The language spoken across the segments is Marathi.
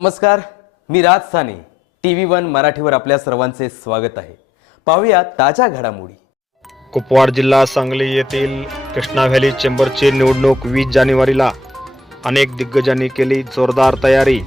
नमस्कार मी Raj Sane. T V one मराठीवर आपल्या सर्वांचे स्वागत आहे. पाहूया ताज्या घडामोडी. कुपवाड जिल्हा सांगली येथील कृष्णा व्हॅली चेंबरची निवडणूक वीस जानेवारीला. अनेक दिग्गजांनी केली जोरदार तयारी.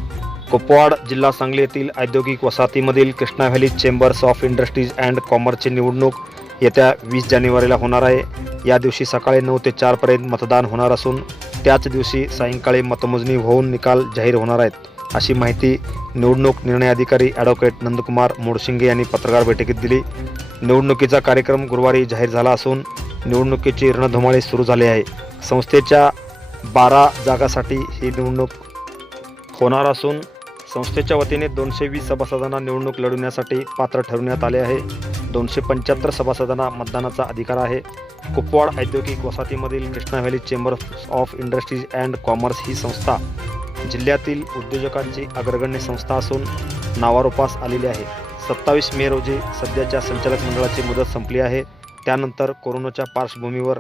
कुपवाड जिल्हा सांगली येथील औद्योगिक वसाहतीमधील Krishna valley chambers of industries and कॉमर्सची निवडणूक येत्या वीस जानेवारीला होणार आहे. या दिवशी सकाळी नऊ ते चारपर्यंत मतदान होणार असून त्याच दिवशी सायंकाळी मतमोजणी होऊन निकाल जाहीर होणार आहेत. अशी माहिती निवडणूक निर्णय अधिकारी ॲडव्होकेट नंदकुमार मोडशिंगे यांनी पत्रकार बैठकीत दिली. निवडणुकीचा कार्यक्रम गुरुवारी जाहीर झाला असून निवडणुकीची रणधुमाळी सुरू झाली आहे. संस्थेच्या बारा जागासाठी ही निवडणूक होणार असून संस्थेच्या वतीने दोनशे वीस सभासदांना निवडणूक लढवण्यासाठी पात्र ठरवण्यात आले आहे. दोनशे पंच्याहत्तर सभासदांना मतदानाचा अधिकार आहे. कुपवाड औद्योगिक वसाहतीमधील Krishna valley chamber of industries and commerce ही संस्था जिल्ह्यातील उद्योजकांची अग्रगण्य संस्था असून नावारोपास आलेली आहे. सत्तावीस मे रोजी सध्याच्या संचालक मंडळाची मुदत संपली आहे. त्यानंतर कोरोनाच्या पार्श्वभूमीवर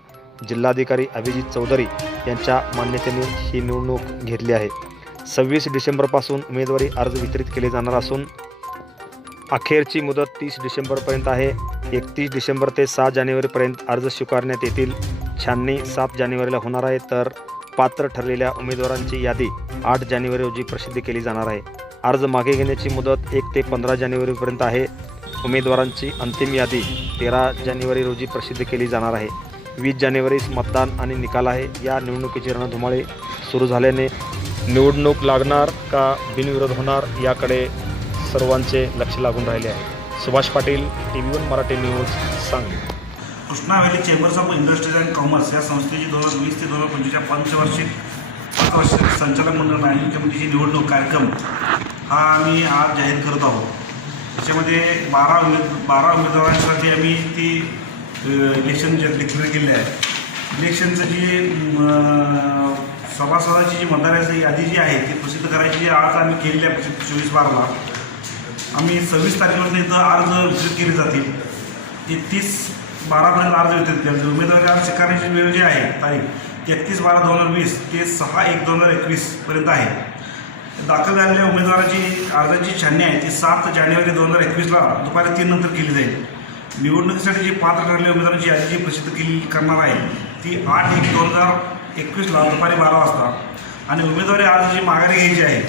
जिल्हाधिकारी अभिजित चौधरी यांच्या मान्यतेने ही निवडणूक घेतली आहे. सव्वीस डिसेंबरपासून उमेदवारी अर्ज वितरित केले जाणार असून अखेरची मुदत तीस डिसेंबरपर्यंत आहे. एकतीस डिसेंबर ते सहा जानेवारीपर्यंत अर्ज स्वीकारण्यात येतील. छाननी सात जानेवारीला होणार आहे तर पात्र ठरलेल्या उमेदवारांची यादी आठ जानेवारी रोजी प्रसिद्ध केली जाणार आहे. अर्ज मागे घेण्याची मुदत एक ते पंधरा जानेवारीपर्यंत आहे. उमेदवारांची अंतिम यादी तेरा जानेवारी रोजी प्रसिद्ध केली जाणार आहे. वीस जानेवारीस मतदान आणि निकाल आहे. या निवडणुकीची रणधुमाळे सुरू झाल्याने निवडणूक लागणार का बिनविरोध होणार याकडे सर्वांचे लक्ष लागून राहिले आहे. Subhash Patil T V one Marathi news Sangli. Krishna valley chambers of industries and commerce या संस्थेची दोन हजार वीस ते दोन हजार पंचवीसच्या पंचवार्षिक पाच संचालक मंडळ मॅनेजिंग कमिटीची निवडणूक कार्यक्रम हा आम्ही आज जाहीर करत आहोत. त्याच्यामध्ये बारा उमेद बारा उमेदवारांसाठी आम्ही ती इलेक्शन जे डिक्लेअर केले आहे. इलेक्शनचं जी म, सभासदाची जी मतदाराची यादी जी आहे ती प्रसिद्ध करायची जी आज आम्ही केलेली आहे चोवीस बाराला आम्ही सव्वीस तारखेपर्यंत इथं अर्ज वितरित केले जातील. ती तीस बारापर्यंत अर्ज वितरित केले उमेदवार उमेदवारी अर्ज स्वीकारण्याची वेळ जी आहे तारीख ती एकतीस बारा दोन हजार वीस ते सहा एक दोन हजार एकवीसपर्यंत आहे. दाखल झालेल्या उमेदवाराची अर्जाची छाननी आहे ती सात जानेवारी दोन हजार एकवीसला दुपारी तीन नंतर केली जाईल. निवडणुकीसाठी जी पात्र ठरलेल्या उमेदवारांची यादी जी प्रसिद्ध केली करणार आहे ती आठ एक दोन हजार एकवीसला दुपारी बारा वाजता. आणि उमेदवारी अर्ज जी माघारी घ्यायची आहे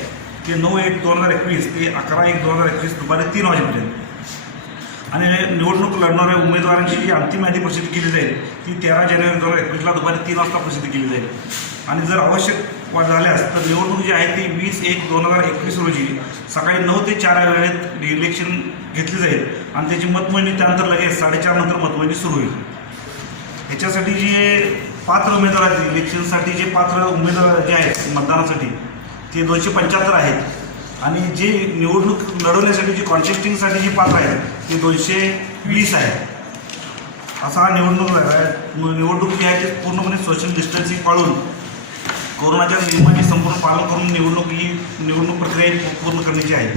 ते नऊ एक दोन हजार एकवीस ते अकरा एक दोन हजार एकवीस दुपारी तीन वाजेपर्यंत. आणि निवडणूक लढणाऱ्या उमेदवारांची जी अंतिम यादी प्रसिद्ध केली जाईल ती तेरा जानेवारी दोन हजार एकवीसला दुपारी तीन वाजता प्रसिद्ध केली जाईल. आणि जर आवश्यक झाल्यास तर निवडणूक जी आहे ती वीस एक दोन हजार एकवीस रोजी सकाळी नऊ ते चार या वेळेत इलेक्शन घेतली जाईल. आणि त्याची मतमोजणी त्यानंतर लगेच साडेचार नंतर मतमोजणी सुरू होईल. ह्याच्यासाठी जे पात्र उमेदवार आहेत इलेक्शनसाठी जे पात्र उमेदवार जे आहेत मतदानासाठी ते दोनशे पंच्याहत्तर आहेत. आणि जे निवडणूक लढवण्यासाठी जी कॉन्टेस्टिंगसाठी जी पात्र आहेत ते दोनशे वीस आहे असा हा निवडणूक आहे. निवडणूक जी आहे ती पूर्णपणे सोशल डिस्टन्सिंग पाळून कोरोनाच्या नियमांचे संपूर्ण पालन करून निवडणूक ही निवडणूक प्रक्रिया पूर्ण करण्याची आहे